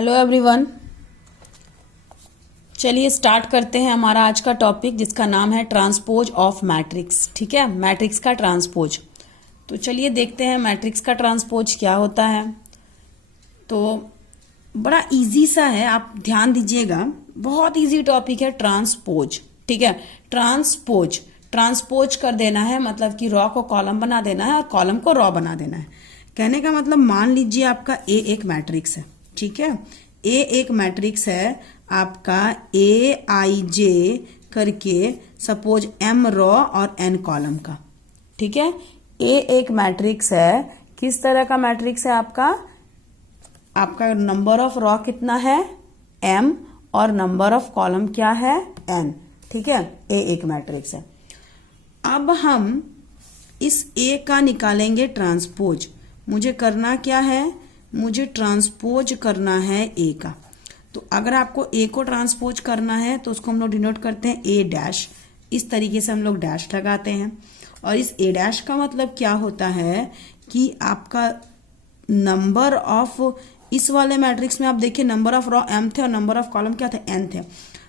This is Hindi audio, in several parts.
हेलो एवरीवन, चलिए स्टार्ट करते हैं हमारा आज का टॉपिक जिसका नाम है ट्रांसपोज ऑफ मैट्रिक्स। ठीक है, मैट्रिक्स का ट्रांसपोज। तो चलिए देखते हैं मैट्रिक्स का ट्रांसपोज क्या होता है। तो बड़ा इजी सा है, आप ध्यान दीजिएगा, बहुत इजी टॉपिक है ट्रांसपोज। ठीक है, ट्रांसपोज कर देना है, मतलब कि रॉ को कॉलम बना देना है और कॉलम को रॉ बना देना है। कहने का मतलब मान लीजिए आपका ए एक मैट्रिक्स है। ठीक है, ए एक मैट्रिक्स है आपका ए आई जे करके, सपोज एम रॉ और एन कॉलम का। ठीक है, ए एक मैट्रिक्स है, किस तरह का मैट्रिक्स है आपका नंबर ऑफ रॉ कितना है एम और नंबर ऑफ कॉलम क्या है एन। ठीक है, ए एक मैट्रिक्स है। अब हम इस ए का निकालेंगे ट्रांसपोज। मुझे करना क्या है, मुझे ट्रांसपोज करना है ए का। तो अगर आपको ए को ट्रांसपोज करना है तो उसको हम लोग डिनोट करते हैं ए डैश। इस तरीके से हम लोग डैश लगाते हैं। और इस ए डैश का मतलब क्या होता है कि आपका नंबर ऑफ, इस वाले मैट्रिक्स में आप देखिए नंबर ऑफ रॉ एम थे और नंबर ऑफ कॉलम क्या थे एन थे।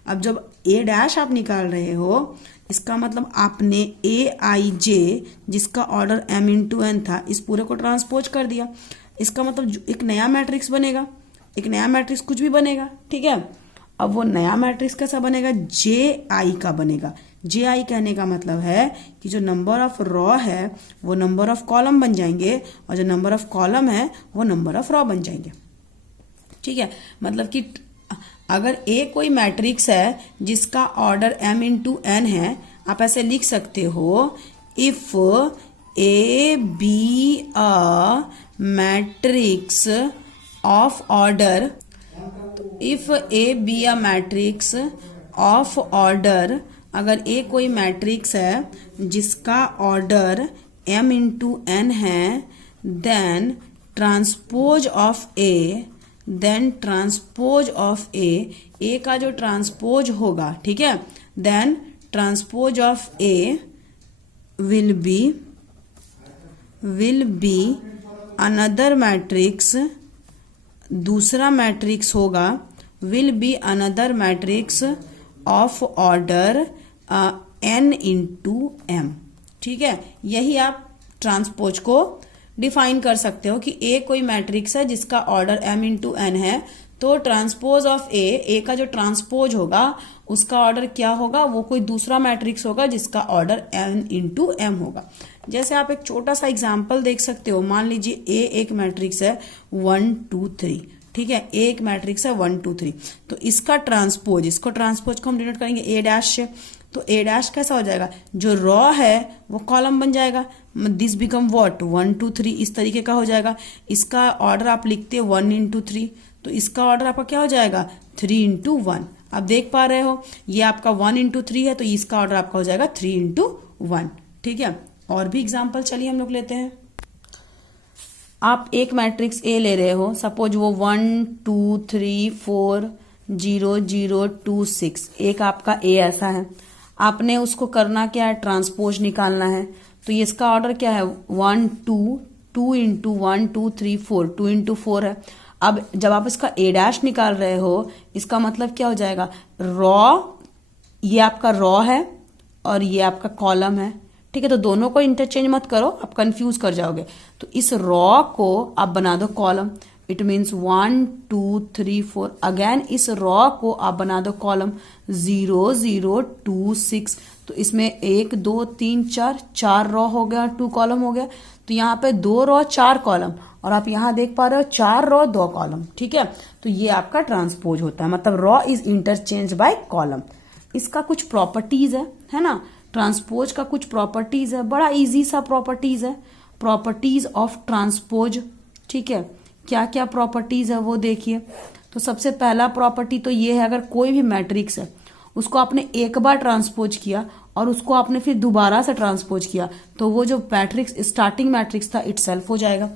अब जब ए डैश आप निकाल रहे हो, इसका मतलब आपने ए आई जे जिसका ऑर्डर एम इंटू एन था, इस पूरे को ट्रांसपोज कर दिया। इसका मतलब एक नया मैट्रिक्स बनेगा, एक नया मैट्रिक्स कुछ भी बनेगा। ठीक है, अब वो नया मैट्रिक्स कैसा बनेगा, जे आई का बनेगा। जे आई कहने का मतलब है कि जो नंबर ऑफ रॉ है वो नंबर ऑफ कॉलम बन जाएंगे और जो नंबर ऑफ कॉलम है वो नंबर ऑफ रॉ बन जाएंगे। ठीक है, मतलब कि अगर ए कोई मैट्रिक्स है जिसका ऑर्डर m इंटू एन है, आप ऐसे लिख सकते हो, if A B a matrix of order, if A B a matrix of order, अगर ए कोई मैट्रिक्स है जिसका ऑर्डर m इंटू एन है, then transpose of A, then transpose of A का जो ट्रांसपोज होगा, ठीक है, then transpose of A will be another matrix, दूसरा मैट्रिक्स होगा, will be another matrix of order N into M. ठीक है, यही आप ट्रांसपोज को डिफाइन कर सकते हो कि ए कोई मैट्रिक्स है जिसका ऑर्डर m इंटू एन है, तो ट्रांसपोज ऑफ ए का जो ट्रांसपोज होगा उसका ऑर्डर क्या होगा, वो कोई दूसरा मैट्रिक्स होगा जिसका ऑर्डर n इंटू एम होगा। जैसे आप एक छोटा सा एग्जांपल देख सकते हो, मान लीजिए ए एक मैट्रिक्स है 1 2 3। ठीक है, ए एक मैट्रिक्स है 1 2 3, तो इसका ट्रांसपोज, इसको ट्रांसपोज को हम डिनोट करेंगे ए डैश से। तो ए डैश कैसा हो जाएगा, जो रॉ है वो कॉलम बन जाएगा, दिस बिकम व्हाट 1 2 3, इस तरीके का हो जाएगा। इसका ऑर्डर आप लिखते हैं 1 इंटू 3, तो इसका ऑर्डर आपका क्या हो जाएगा 3 इंटू 1। आप देख पा रहे हो ये आपका 1 इंटू 3 है, तो इसका ऑर्डर आपका हो जाएगा 3 इंटू 1। ठीक है, और भी एग्जाम्पल चलिए हम लोग लेते हैं। आप एक मैट्रिक्स ए ले रहे हो, सपोज वो 1 2 3 4 0 0 2 6, एक आपका ए ऐसा है। आपने उसको करना क्या है, ट्रांसपोज निकालना है। तो ये इसका ऑर्डर क्या है 1 2 2 इंटू 1 2 3 4, 2 इंटू 4 है। अब जब आप इसका ए डैश निकाल रहे हो, इसका मतलब क्या हो जाएगा, रॉ, ये आपका रॉ है और ये आपका कॉलम है। ठीक है, तो दोनों को इंटरचेंज मत करो, आप कंफ्यूज कर जाओगे। तो इस रॉ को आप बना दो कॉलम, इट मीन्स 1 2 3 4। अगेन इस रॉ को आप बना दो कॉलम 0 0 2 6। तो इसमें 1 2 3 4 रॉ हो गया, 2 कॉलम हो गया। तो यहाँ पे 2 रॉ 4 कॉलम, और आप यहाँ देख पा रहे हो 4 रॉ 2 कॉलम। ठीक है, तो ये आपका ट्रांसपोज होता है, मतलब raw is interchange by column. इसका कुछ प्रॉपर्टीज है ना, ट्रांसपोज का कुछ प्रॉपर्टीज है, बड़ा इजी सा प्रॉपर्टीज है, प्रॉपर्टीज ऑफ ट्रांसपोज। ठीक है, क्या क्या प्रॉपर्टीज है वो देखिए। तो सबसे पहला प्रॉपर्टी तो ये है, अगर कोई भी मैट्रिक्स है उसको आपने एक बार ट्रांसपोज किया और उसको आपने फिर दोबारा से ट्रांसपोज किया, तो वो जो मैट्रिक्स स्टार्टिंग मैट्रिक्स था इटसेल्फ हो जाएगा।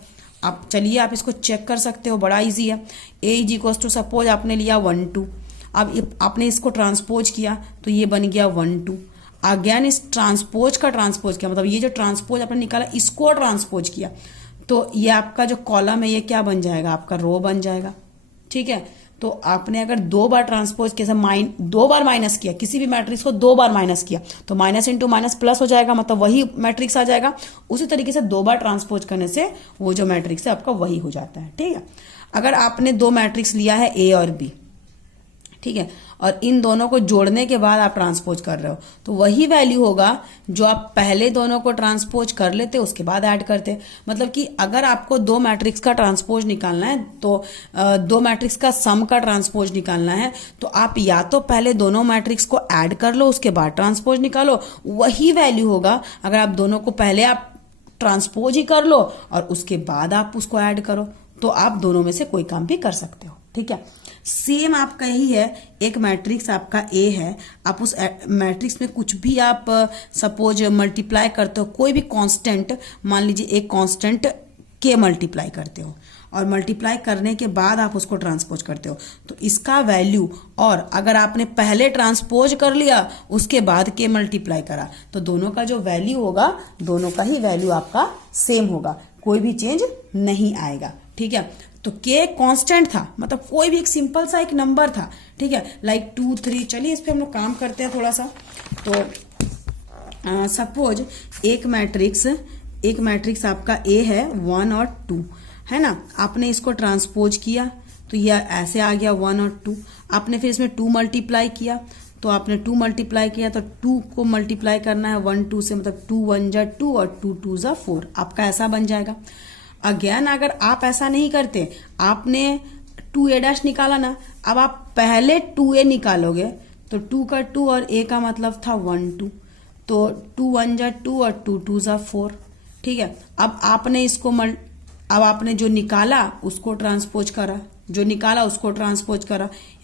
आप चलिए आप इसको चेक कर सकते हो, बड़ा इजी है। ए इज इक्वल्स टू, सपोज आपने लिया 1 2, अब आपने इसको ट्रांसपोज किया तो ये बन गया 1 2। अगेन इस ट्रांसपोज का ट्रांसपोज किया, मतलब ये जो ट्रांसपोज आपने निकाला इसको ट्रांसपोज किया, तो ये आपका जो कॉलम है ये क्या बन जाएगा, आपका रो बन जाएगा। ठीक है, तो आपने अगर 2 बार ट्रांसपोज किया, 2 बार माइनस किया, किसी भी मैट्रिक्स को 2 बार माइनस किया तो माइनस इंटू माइनस प्लस हो जाएगा, मतलब वही मैट्रिक्स आ जाएगा। उसी तरीके से 2 बार ट्रांसपोज करने से वो जो मैट्रिक्स है आपका वही हो जाता है। ठीक है, अगर आपने 2 मैट्रिक्स लिया है ए और बी, ठीक है, और इन दोनों को जोड़ने के बाद आप ट्रांसपोज कर रहे हो तो वही वैल्यू होगा जो आप पहले दोनों को ट्रांसपोज कर लेते उसके बाद ऐड करते। मतलब कि अगर आपको 2 मैट्रिक्स का ट्रांसपोज निकालना है तो 2 मैट्रिक्स का सम का ट्रांसपोज निकालना है तो आप या तो पहले दोनों मैट्रिक्स को ऐड कर लो उसके बाद ट्रांसपोज निकालो, वही वैल्यू होगा अगर आप दोनों को पहले आप ट्रांसपोज ही कर लो और उसके बाद आप उसको ऐड करो, तो आप दोनों में से कोई काम भी कर सकते हो। ठीक है, सेम आपका यही है, एक मैट्रिक्स आपका ए है, आप उस मैट्रिक्स में कुछ भी आप सपोज मल्टीप्लाई करते हो, कोई भी कांस्टेंट, मान लीजिए एक कांस्टेंट के मल्टीप्लाई करते हो और मल्टीप्लाई करने के बाद आप उसको ट्रांसपोज करते हो तो इसका वैल्यू, और अगर आपने पहले ट्रांसपोज कर लिया उसके बाद के मल्टीप्लाई करा तो दोनों का जो वैल्यू होगा, दोनों का ही वैल्यू आपका सेम होगा, कोई भी चेंज नहीं आएगा। ठीक है, तो के कांस्टेंट था, मतलब कोई भी एक सिंपल सा एक नंबर था। ठीक है, लाइक 2 3, चलिए इस पे हम लोग काम करते हैं थोड़ा सा। तो सपोज एक मैट्रिक्स आपका ए है 1 और 2 है ना, आपने इसको ट्रांसपोज किया तो यह ऐसे आ गया 1 और 2, आपने फिर इसमें 2 मल्टीप्लाई किया तो आपने 2 मल्टीप्लाई किया तो 2 को मल्टीप्लाई करना है 1 2 से, मतलब 2 1 जा 2 और 2 2 जा 4, आपका ऐसा बन जाएगा। अगेन अगर आप ऐसा नहीं करते, आपने 2a' निकाला ना, अब आप पहले 2a निकालोगे तो 2 का 2 और a का मतलब था 1 2, तो 2 1 जा 2 और 2 2 जा 4। ठीक है, अब आपने जो निकाला उसको ट्रांसपोज करा,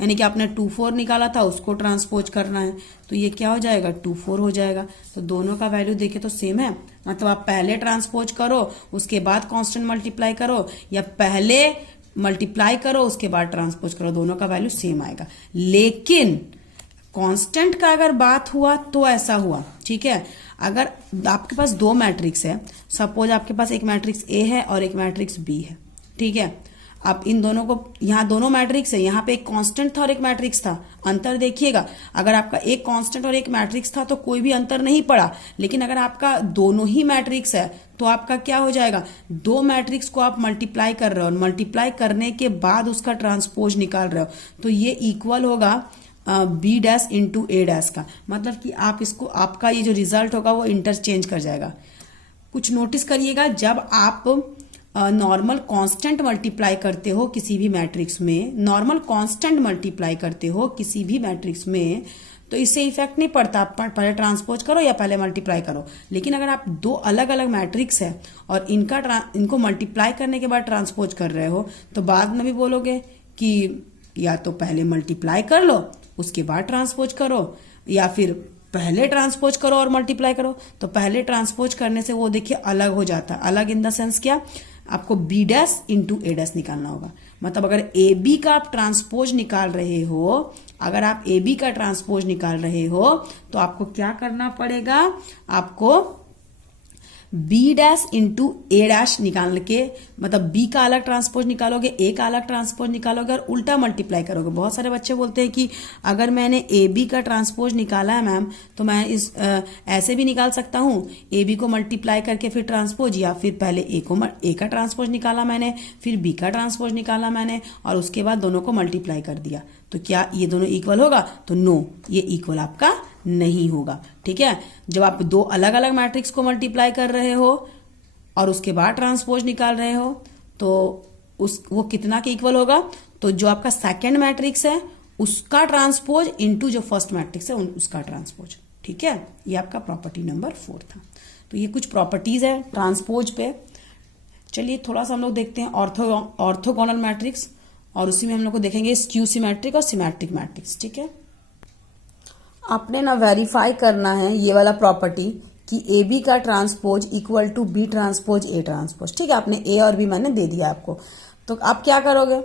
यानी कि आपने 2 4 निकाला था उसको ट्रांसपोज करना है तो ये क्या हो जाएगा 2 4 हो जाएगा। तो दोनों का वैल्यू देखे तो सेम है, मतलब आप पहले ट्रांसपोज करो उसके बाद कांस्टेंट मल्टीप्लाई करो या पहले मल्टीप्लाई करो उसके बाद ट्रांसपोज करो, दोनों का वैल्यू सेम आएगा। लेकिन कांस्टेंट का अगर बात हुआ तो ऐसा हुआ। ठीक है, अगर आपके पास 2 मैट्रिक्स है, सपोज आपके पास एक मैट्रिक्स ए है और एक मैट्रिक्स बी है। ठीक है, आप इन दोनों को, यहाँ दोनों मैट्रिक्स है, यहाँ पे एक कांस्टेंट था और एक मैट्रिक्स था, अंतर देखिएगा, अगर आपका एक कांस्टेंट और एक मैट्रिक्स था तो कोई भी अंतर नहीं पड़ा, लेकिन अगर आपका दोनों ही मैट्रिक्स है तो आपका क्या हो जाएगा, 2 मैट्रिक्स को आप मल्टीप्लाई कर रहे हो और मल्टीप्लाई करने के बाद उसका ट्रांसपोज निकाल रहे हो तो ये इक्वल होगा बी डैश इंटू ए डैश का, मतलब कि आप इसको, आपका ये जो रिजल्ट होगा वो इंटरचेंज कर जाएगा। कुछ नोटिस करिएगा, जब आप नॉर्मल कांस्टेंट मल्टीप्लाई करते हो किसी भी मैट्रिक्स में, तो इससे इफेक्ट नहीं पड़ता, आप पहले ट्रांसपोज करो या पहले मल्टीप्लाई करो। लेकिन अगर आप 2 अलग अलग मैट्रिक्स है और इनको मल्टीप्लाई करने के बाद ट्रांसपोज कर रहे हो तो बाद में भी बोलोगे कि या तो पहले मल्टीप्लाई कर लो उसके बाद ट्रांसपोज करो या फिर पहले ट्रांसपोज करो और मल्टीप्लाई करो। तो पहले ट्रांसपोज करने से वो देखिए अलग हो जाता है, अलग इन द सेंस क्या, आपको बी डैश इंटू ए डैश निकालना होगा। मतलब अगर ए बी का आप ट्रांसपोज निकाल रहे हो, तो आपको क्या करना पड़ेगा, आपको बी डैश इंटू ए डैश निकाल के, मतलब बी का अलग ट्रांसपोज निकालोगे, ए का अलग ट्रांसपोज निकालोगे और उल्टा मल्टीप्लाई करोगे। बहुत सारे बच्चे बोलते हैं कि अगर मैंने ए बी का ट्रांसपोज निकाला है मैम तो मैं ऐसे भी निकाल सकता हूँ, ए बी को मल्टीप्लाई करके फिर ट्रांसपोज, या फिर पहले ए का ट्रांसपोज निकाला मैंने, फिर बी का ट्रांसपोज निकाला मैंने और उसके बाद दोनों को मल्टीप्लाई कर दिया, तो क्या ये दोनों इक्वल होगा? तो नो, ये इक्वल आपका नहीं होगा। ठीक है, जब आप 2 अलग अलग मैट्रिक्स को मल्टीप्लाई कर रहे हो और उसके बाद ट्रांसपोज निकाल रहे हो तो वो कितना के इक्वल होगा, तो जो आपका सेकंड मैट्रिक्स है उसका ट्रांसपोज इंटू जो फर्स्ट मैट्रिक्स है उसका ट्रांसपोज। ठीक है, ये आपका प्रॉपर्टी नंबर 4 था। तो ये कुछ प्रॉपर्टीज है ट्रांसपोज पे। चलिए थोड़ा सा हम लोग देखते हैं ऑर्थोगोनल मैट्रिक्स, और उसी में हम लोग को देखेंगे स्क्यू सिमेट्रिक और सिमेट्रिक मैट्रिक्स। ठीक है, आपने ना वेरीफाई करना है ये वाला प्रॉपर्टी कि ए बी का transpose equal to B transpose A transpose. ठीक है, आपने ए और बी मैंने दे दिया आपको, तो आप क्या करोगे,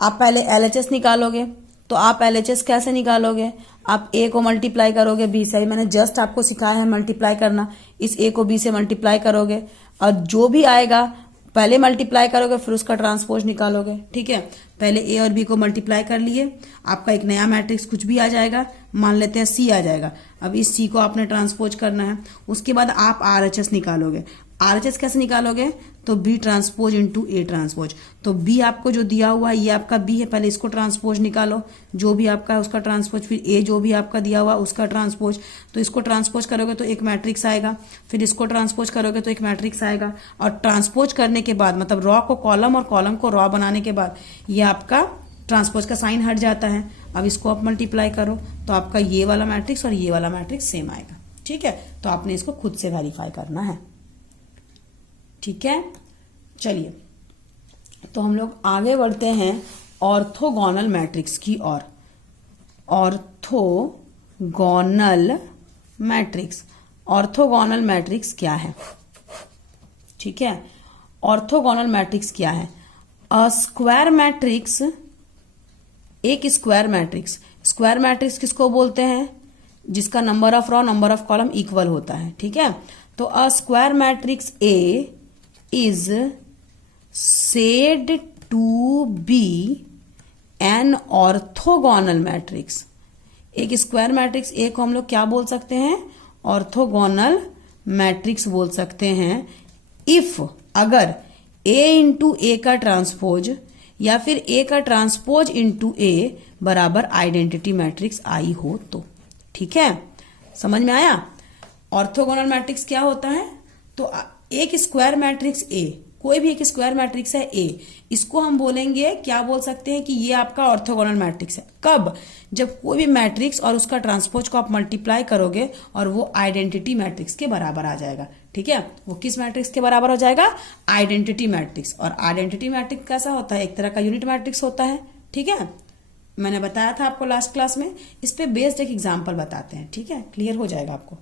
आप पहले एलएचएस निकालोगे। तो आप एलएचएस कैसे निकालोगे, आप ए को मल्टीप्लाई करोगे बी से, मैंने जस्ट आपको सिखाया है मल्टीप्लाई करना, इस ए को बी से मल्टीप्लाई करोगे और जो भी आएगा पहले मल्टीप्लाई करोगे फिर उसका ट्रांसपोज निकालोगे, ठीक है। पहले ए और बी को मल्टीप्लाई कर लिए, आपका एक नया मैट्रिक्स कुछ भी आ जाएगा, मान लेते हैं सी आ जाएगा। अब इस सी को आपने ट्रांसपोज करना है, उसके बाद आप आरएचएस निकालोगे। आरएचएस कैसे निकालोगे, तो B transpose into A transpose. तो बी आपको जो दिया हुआ है ये आपका बी है, पहले इसको ट्रांसपोज निकालो, जो भी आपका है उसका ट्रांसपोज, फिर ए जो भी आपका दिया हुआ उसका ट्रांसपोज। तो इसको ट्रांसपोज करोगे तो एक मैट्रिक्स आएगा, फिर इसको ट्रांसपोज करोगे तो एक मैट्रिक्स आएगा। और ट्रांसपोज करने के बाद मतलब रॉ को कॉलम और कॉलम को रॉ बनाने के बाद ये आपका ट्रांसपोज का साइन हट जाता है। अब इसको आप मल्टीप्लाई करो तो आपका ये वाला मैट्रिक्स और ये वाला मैट्रिक्स सेम आएगा, ठीक है। तो आपने इसको खुद से वेरीफाई करना है, ठीक है। चलिए तो हम लोग आगे बढ़ते हैं ऑर्थोगोनल मैट्रिक्स की ओर। ऑर्थोगोनल मैट्रिक्स, ऑर्थोगोनल मैट्रिक्स क्या है, ठीक है। ऑर्थोगोनल मैट्रिक्स क्या है, अ स्क्वायर मैट्रिक्स, एक स्क्वायर मैट्रिक्स। स्क्वायर मैट्रिक्स किसको बोलते हैं, जिसका number of raw number of column equal होता है, ठीक है। तो a square matrix A is said to be an orthogonal matrix। एक स्क्वायर मैट्रिक्स ए को हम लोग क्या बोल सकते हैं, ऑर्थोगोनल मैट्रिक्स बोल सकते हैं। इफ, अगर ए इंटू ए का ट्रांसपोज या फिर ए का ट्रांसपोज इंटू ए बराबर आइडेंटिटी मैट्रिक्स आई हो तो, ठीक है। समझ में आया। ऑर्थोगोनल मैट्रिक्स क्या होता है, तो एक स्क्वायर मैट्रिक्स ए, कोई भी एक स्क्वायर मैट्रिक्स है ए, इसको हम बोलेंगे, क्या बोल सकते हैं कि ये आपका ऑर्थोगोनल मैट्रिक्स है। कब, जब कोई भी मैट्रिक्स और उसका ट्रांसपोज को आप मल्टीप्लाई करोगे और वो आइडेंटिटी मैट्रिक्स के बराबर आ जाएगा, ठीक है। वो किस मैट्रिक्स के बराबर हो जाएगा, आइडेंटिटी मैट्रिक्स। और आइडेंटिटी मैट्रिक्स कैसा होता है, एक तरह का यूनिट मैट्रिक्स होता है, ठीक है। मैंने बताया था आपको लास्ट क्लास में, इस पे बेस्ड एक एग्जाम्पल बताते हैं, ठीक है, क्लियर हो जाएगा आपको।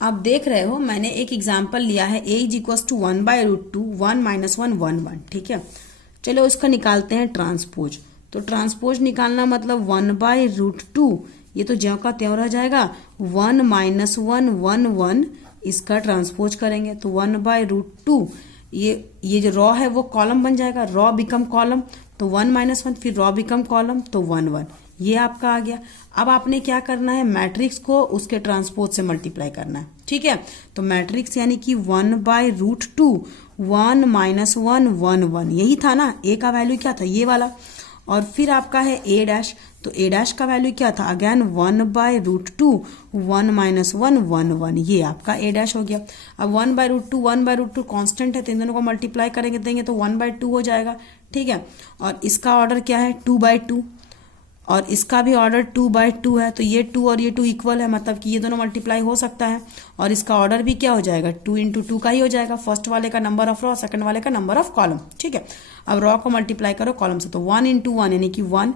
आप देख रहे हो मैंने एक एग्जाम्पल लिया है, a इज इक्वल टू 1/√2 1 - 1 1 1, ठीक है। चलो इसका निकालते हैं ट्रांसपोज। तो ट्रांसपोज निकालना मतलब 1/√2, ये तो ज्यों का त्यों रह जाएगा, 1 - 1 1 1, इसका ट्रांसपोज करेंगे तो 1/√2, ये जो रॉ है वो कॉलम बन जाएगा, रॉ बिकम कॉलम, तो 1 - 1 फिर रॉ बिकम कॉलम तो 1 1, ये आपका आ गया। अब आपने क्या करना है, मैट्रिक्स को उसके ट्रांसपोज से मल्टीप्लाई करना है, ठीक है। तो मैट्रिक्स यानी कि 1/√2 1 - 1 1 1, यही था ना, ए का वैल्यू क्या था, ये वाला। और फिर आपका है ए डैश, तो ए डैश का वैल्यू क्या था, अगेन 1/√2 1 - 1 1 1, ये आपका ए डैश हो गया। अब 1/√2 कांस्टेंट है, तो इन दोनों को मल्टीप्लाई करेंगे देंगे तो 1/2 हो जाएगा, ठीक है। और इसका ऑर्डर क्या है, 2/2, और इसका भी ऑर्डर 2/2 है, तो ये 2 और ये 2 इक्वल है, मतलब कि ये दोनों मल्टीप्लाई हो सकता है। और इसका ऑर्डर भी क्या हो जाएगा, 2 × 2 का ही हो जाएगा, फर्स्ट वाले का नंबर ऑफ रॉ, सेकंड वाले का नंबर ऑफ कॉलम, ठीक है। अब रॉ को मल्टीप्लाई करो कॉलम से, तो 1 × 1 यानी कि 1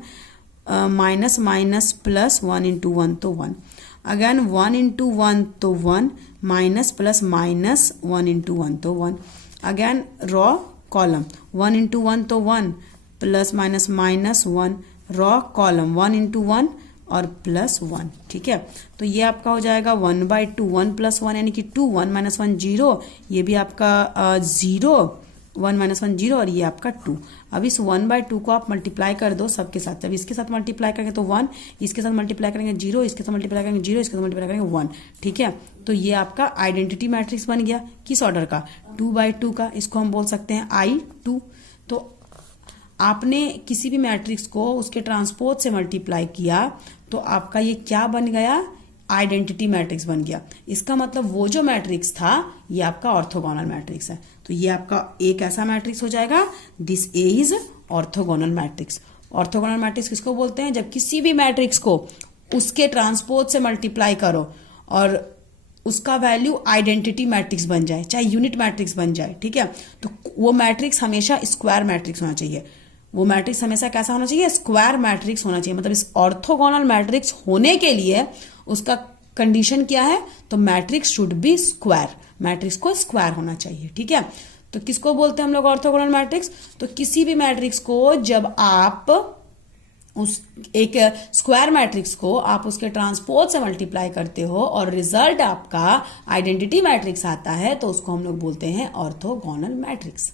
माइनस माइनस प्लस 1 × 1 तो 1, अगेन 1 × 1 तो 1, माइनस प्लस माइनस 1 × 1 तो 1, अगेन रॉ कॉलम 1 × 1 तो 1, plus minus minus 1, raw column 1 × 1 और प्लस 1, ठीक है। तो ये आपका हो जाएगा 1/2, 1 + 1 यानी कि 2, 1 - 1 0, ये भी आपका 0, 1 - 1 0, और ये आपका 2। अब इस 1/2 को आप मल्टीप्लाई कर दो सबके साथ, जब इसके साथ मल्टीप्लाई करेंगे तो 1, इसके साथ मल्टीप्लाई करेंगे 0, इसके साथ मल्टीप्लाई करेंगे 0, इसके साथ मल्टीप्लाई करेंगे 1, ठीक है। तो ये आपका आइडेंटिटी मैट्रिक्स बन गया, किस ऑर्डर का, 2/2 का, इसको हम बोल सकते हैं I2। तो आपने किसी भी मैट्रिक्स को उसके ट्रांसपोज से मल्टीप्लाई किया तो आपका ये क्या बन गया, आइडेंटिटी मैट्रिक्स बन गया। इसका मतलब वो जो मैट्रिक्स था ये आपका ऑर्थोगोनल मैट्रिक्स है। तो ये आपका एक ऐसा मैट्रिक्स हो जाएगा, this A is orthogonal matrix. Orthogonal matrix किसको बोलते हैं, जब किसी भी मैट्रिक्स को उसके ट्रांसपोज से मल्टीप्लाई करो और उसका वैल्यू आइडेंटिटी मैट्रिक्स बन जाए, चाहे यूनिट मैट्रिक्स बन जाए, ठीक है। तो वो मैट्रिक्स हमेशा स्क्वायर मैट्रिक्स होना चाहिए, वो मैट्रिक्स हमेशा कैसा होना चाहिए, स्क्वायर मैट्रिक्स होना चाहिए। मतलब इस ऑर्थोगोनल मैट्रिक्स होने के लिए उसका कंडीशन क्या है, तो matrix should be square, matrix को स्क्वायर होना चाहिए, ठीक है। तो किसको बोलते हैं हम लोग ऑर्थोगोनल मैट्रिक्स, तो किसी भी मैट्रिक्स को जब आप उस एक स्क्वायर मैट्रिक्स को आप उसके ट्रांसपोज से मल्टीप्लाई करते हो और रिजल्ट आपका आइडेंटिटी मैट्रिक्स आता है, तो उसको हम लोग बोलते हैं ऑर्थोगोनल मैट्रिक्स।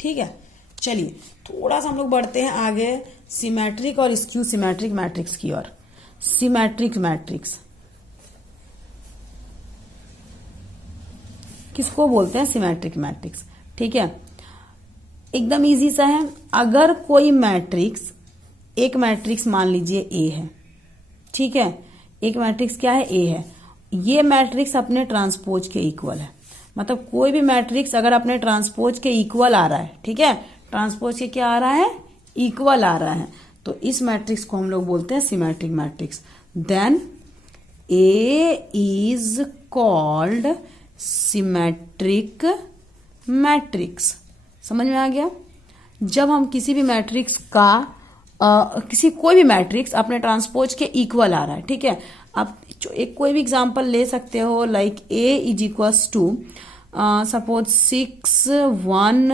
ठीक है, चलिए थोड़ा सा हम लोग बढ़ते हैं आगे सिमेट्रिक और स्क्यू सिमेट्रिक मैट्रिक्स की ओर। सिमेट्रिक मैट्रिक्स किसको बोलते हैं? Symmetric matrix. ठीक है, एकदम इजी सा है। अगर कोई मैट्रिक्स, एक मैट्रिक्स मान लीजिए ए है, ठीक है, एक मैट्रिक्स क्या है? ए है। ये मैट्रिक्स अपने ट्रांसपोज के इक्वल है। मतलब कोई भी मैट्रिक्स अगर अपने ट्रांसपोज के इक्वल आ रहा है, ठीक है, ट्रांसपोज के क्या आ रहा है? इक्वल आ रहा है, तो इस मैट्रिक्स को हम लोग बोलते हैं symmetric matrix. Then A is called symmetric matrix. समझ में आ गया? जब हम किसी भी मैट्रिक्स का कोई भी मैट्रिक्स अपने ट्रांसपोज के इक्वल आ रहा है, ठीक है, आप एक कोई भी एग्जांपल ले सकते हो, like A is equals to suppose 6 1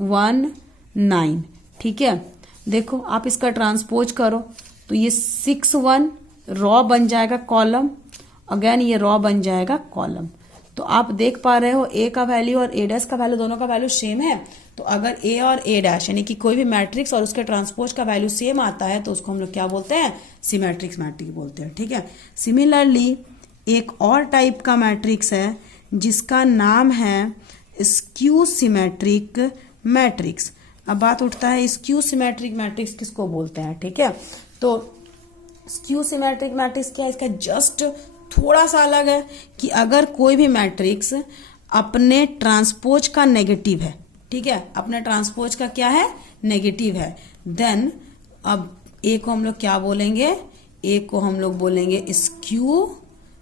1 9। ठीक है, देखो आप इसका ट्रांसपोज करो तो ये 6 1 रॉ बन जाएगा कॉलम, अगेन ये रॉ बन जाएगा कॉलम। तो आप देख पा रहे हो ए का वैल्यू और ए डैश का वैल्यू दोनों का वैल्यू सेम है। तो अगर ए और ए डैश यानी कि कोई भी मैट्रिक्स और उसके ट्रांसपोज का वैल्यू सेम आता है तो उसको हम लोग क्या बोलते हैं? सिमेट्रिक मैट्रिक्स बोलते हैं। ठीक है, सिमिलरली एक और टाइप का मैट्रिक्स है जिसका नाम है स्क्यू सिमेट्रिक मैट्रिक्स। अब बात उठता है स्क्यू सिमेट्रिक मैट्रिक्स किसको बोलते हैं? ठीक है, तो स्क्यू सिमेट्रिक मैट्रिक्स क्या है? इसका जस्ट थोड़ा सा अलग है कि अगर कोई भी मैट्रिक्स अपने ट्रांसपोज का नेगेटिव है, ठीक है, अपने ट्रांसपोज का क्या है? नेगेटिव है, देन अब ए को हम लोग क्या बोलेंगे? ए को हम लोग बोलेंगे स्क्यू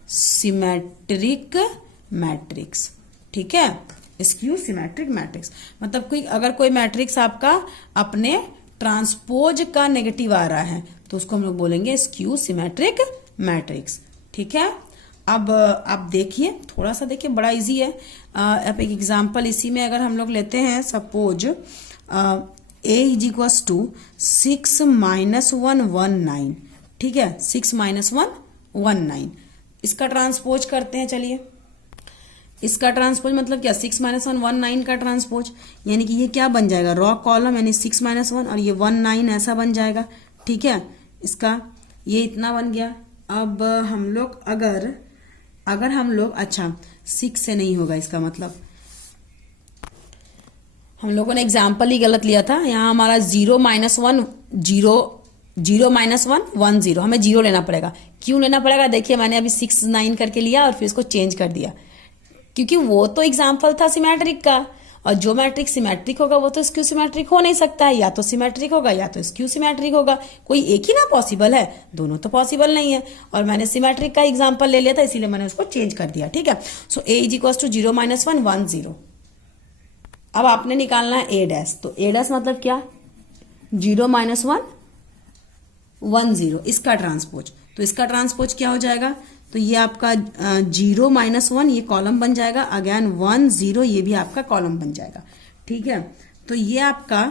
सिमेट्रिक मैट्रिक्स। ठीक है, स्क्यू सिमेट्रिक मैट्रिक्स मतलब अगर कोई मैट्रिक्स आपका अपने ट्रांसपोज का नेगेटिव आ रहा है तो उसको हम लोग बोलेंगे स्क्यू सिमेट्रिक मैट्रिक्स। ठीक है, अब आप देखिए, थोड़ा सा देखिए, बड़ा इजी है। अब एक एग्जांपल इसी में अगर हम लोग लेते हैं, suppose A is equals to 6 - 1 1 9। ठीक है, 6 - 1 1 9। इसका ट्रांसपोज करते हैं। चलिए, इसका ट्रांसपोज मतलब क्या? 6 - 1 1 9 का ट्रांसपोज, यानी कि ये क्या बन जाएगा? रॉ कॉलम, यानी 6 - 1 और ये 1 9 ऐसा बन जाएगा। ठीक है, इसका ये इतना बन गया। अब हम लोग अगर हम लोग अच्छा 6 से नहीं होगा, इसका मतलब हम लोगों ने एग्जाम्पल ही गलत लिया था। यहाँ हमारा 0 - 1 0 0 - 1 1 0, हमें 0 लेना पड़ेगा। क्यों लेना पड़ेगा? देखिए, मैंने अभी 6 9 करके लिया और फिर इसको चेंज कर दिया, क्योंकि वो तो एग्जाम्पल था सिमेट्रिक का, और जो मैट्रिक्स सिमेट्रिक होगा वो तो स्क्यू सिमेट्रिक हो नहीं सकता है। या तो सिमेट्रिक होगा या तो स्क्यू सिमेट्रिक होगा, कोई एक ही ना पॉसिबल है, दोनों तो पॉसिबल नहीं है। और मैंने सिमेट्रिक का एग्जांपल ले लिया था, इसीलिए मैंने उसको चेंज कर दिया। ठीक है, सो ए इज इक्वल टू 0 - 1 1 0। अब आपने निकालना है ए डैश, तो ए डैश मतलब क्या? 0 - 1 1 0, इसका ट्रांसपोज। तो इसका ट्रांसपोज क्या हो जाएगा? तो ये आपका 0 - 1 ये कॉलम बन जाएगा, अगेन 1 0 ये भी आपका कॉलम बन जाएगा। ठीक है, तो ये आपका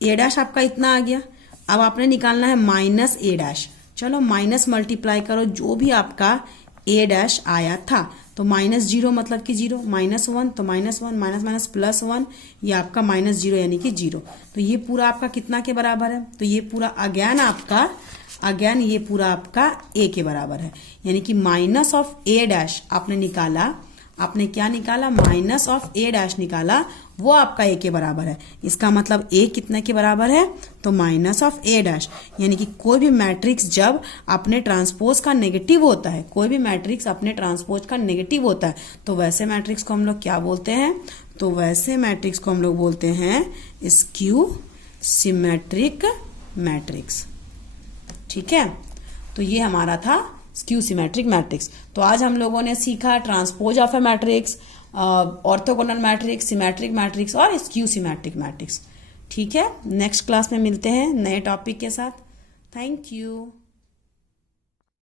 ए डैश आपका इतना आ गया। अब आपने निकालना है माइनस ए डैश। चलो माइनस मल्टीप्लाई करो जो भी आपका ए डैश आया था, तो -0 मतलब कि 0, -1 तो -1 माइनस +1 ये आपका -0 यानी कि 0। तो ये पूरा आपका कितना के बराबर है? तो ये पूरा अगेन ये पूरा आपका ए के बराबर है, यानी कि माइनस ऑफ ए डैश आपने निकाला। आपने क्या निकाला? माइनस ऑफ ए डैश निकाला, वो आपका ए के बराबर है। इसका मतलब ए कितने के बराबर है? तो माइनस ऑफ ए डैश, यानी कि कोई भी मैट्रिक्स जब अपने ट्रांसपोज का नेगेटिव होता है, कोई भी मैट्रिक्स अपने ट्रांसपोज का नेगेटिव होता है, तो वैसे मैट्रिक्स को हम लोग क्या बोलते हैं? तो वैसे मैट्रिक्स को हम लोग बोलते हैं स्क्यू सिमेट्रिक मैट्रिक्स। ठीक है, तो ये हमारा था स्क्यू सिमेट्रिक मैट्रिक्स। तो आज हम लोगों ने सीखा transpose of A matrix, orthogonal matrix, symmetric matrix और स्क्यू सिमेट्रिक मैट्रिक्स। ठीक है, नेक्स्ट क्लास में मिलते हैं नए टॉपिक के साथ। Thank you.